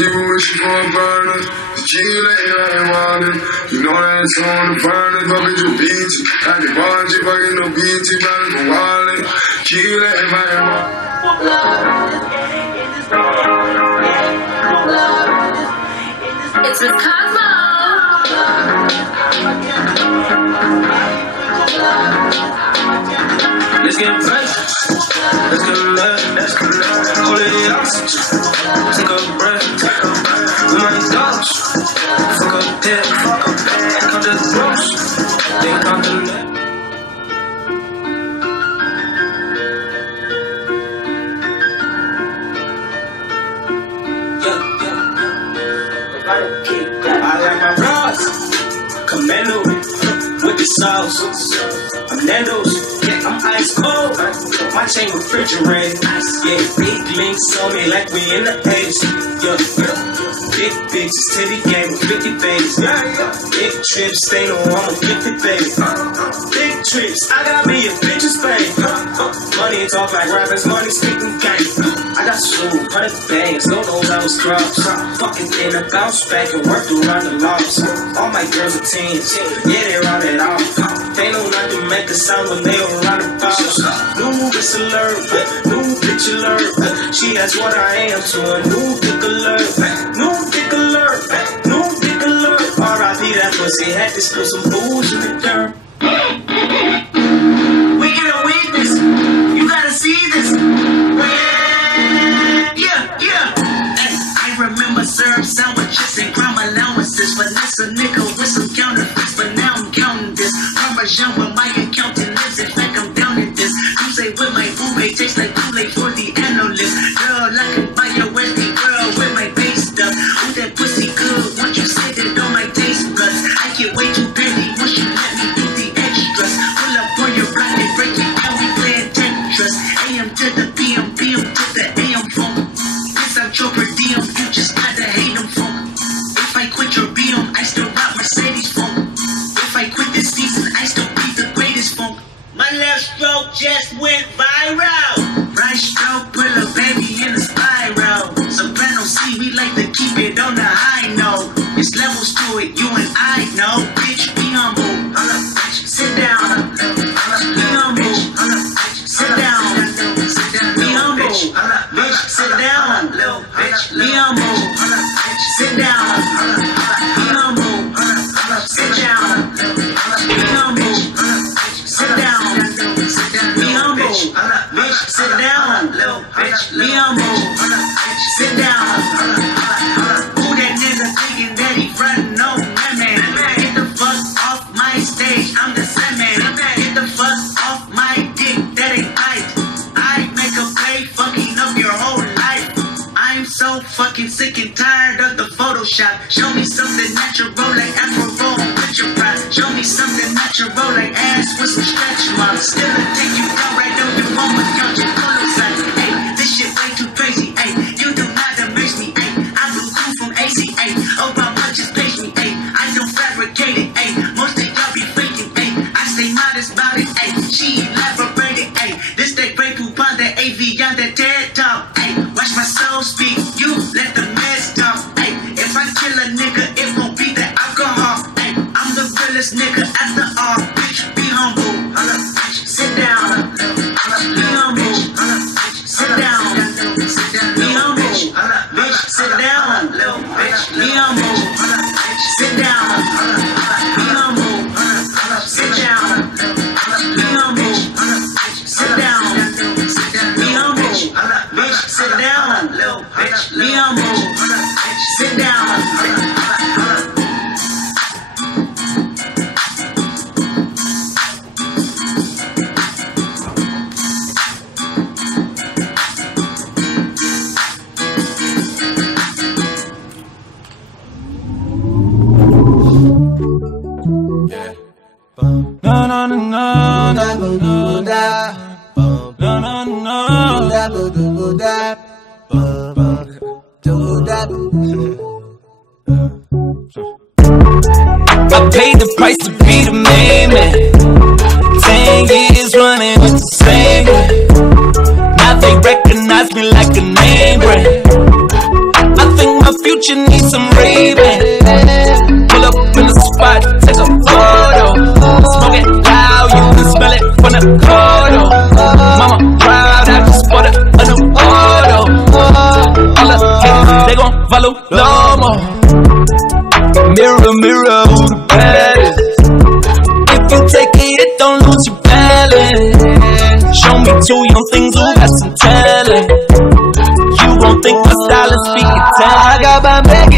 Even wishing for a burner, the killer ain't wanting. You know that it's on the burner, but it's your beach. I can watch it, fucking no beach, you gotta go wallet. Killer ain't It's a Cosmo. Let's get fresh. Let's get love. Hold it oxygen. Take a breath. We might dodge. Fuck up there. Come to the bros. They come to the net. I like my bras. Commando with the sauce. I'm Nando's. Yeah, I'm ice cold. My chain refrigerated. Yeah, big links on me like we in the 80s. Yeah, big bitches, titty game with 50 babies. Big trips, they know I'm a 50 baby. Big trips, I got me a bitch's baby. Money talk like rappers, money speaking gang. I got soul, 100 bands, no those I was crops. Fucking in a bounce back and work around the lobs. All my girls are teens, yeah, they round it off. They know not to make a sound when they around the box. New bitch alert, new bitch alert. She asked what I am to a new dick alert. New dick alert, new dick alert. R.I.P. that pussy, had to spill some booze in the dirt. We get a witness, you gotta see this. Yeah. I remember syrup sandwiches and crime allowances. Finesse a nigga with some counterfeits, but now I'm counting this. Parmesan with my accountant lives, in fact I'm down in this. You say with my boobay tastes like Kool-Aid for the analyst. Girl, I can buy your wedding girl with my base stuff. With that pussy good, once you say that on my taste buds. I get way too petty once you let me do the extras. Pull up on your block and break it down, we playing Tetris. AM to the PM, PM to the AM phone. Yes, I'm your per diem, you just gotta hate them phone. If I quit your BM, I still rock Mercedes phone. If I quit this season, I still be the greatest phone. My left stroke just went viral. Right stroke put a baby in a spiral. Soprano C, we like to keep it on the high note. It's levels to it, you and I know. Bitch, be humble. Sit down. Be humble. Sit down. Be humble. Bitch, sit down. Be humble. Sit down. Be humble. Sit down. Be humble. Sit down. Be humble. Bitch, sit down. Be humble. Sit down. Who that nigga thinking that he frontin' on man? Get the fuck off my stage. I'm the same man. Get the fuck off my dick. That ain't right. I make a play fucking up your whole life. I'm so fucking sick and tired of the Photoshop. Show me something natural like Afro with your pride. Show me something natural like ass with some stretch marks. Still a take you down right on your mama couch and photo side. Hey, this shit way too crazy. Hey, you do not amaze me. Hey, I'm blue cool from AZ. Hey, oh my punches page me. Hey, I don't fabricate it. Hey, most of y'all be faking. Hey, I stay modest about it. Hey, she elaborated. Hey, this that great poupon, that AV on that TED talk. Hey, watch my soul speak. You let the mess talk. Hey, if I kill a nigga, it won't be the alcohol. Hey, I'm the realest nigga after all. Bitch, be humble. Sit down. Be humble. Sit down. Be humble. Bitch, sit down. Be humble. Sit down. Be humble. Sit down. Be humble. Sit down. Be humble. Bitch, sit down. Be humble. Sit down. I paid the price to be the main man. 10 years running with the same man. Now they recognize eyes me like a name brand. I think my future needs some Ray-Ban. Pull up in the spot, take a photo. Smoke it loud, you can smell it from the corridor. Mama proud, I just bought a new auto. All the haters, they gon' follow no more. Mirror, mirror, who the baddest? If you take it, don't lose your balance. Show me two young things who got some talent. You won't think my style is speaking talent. I got my back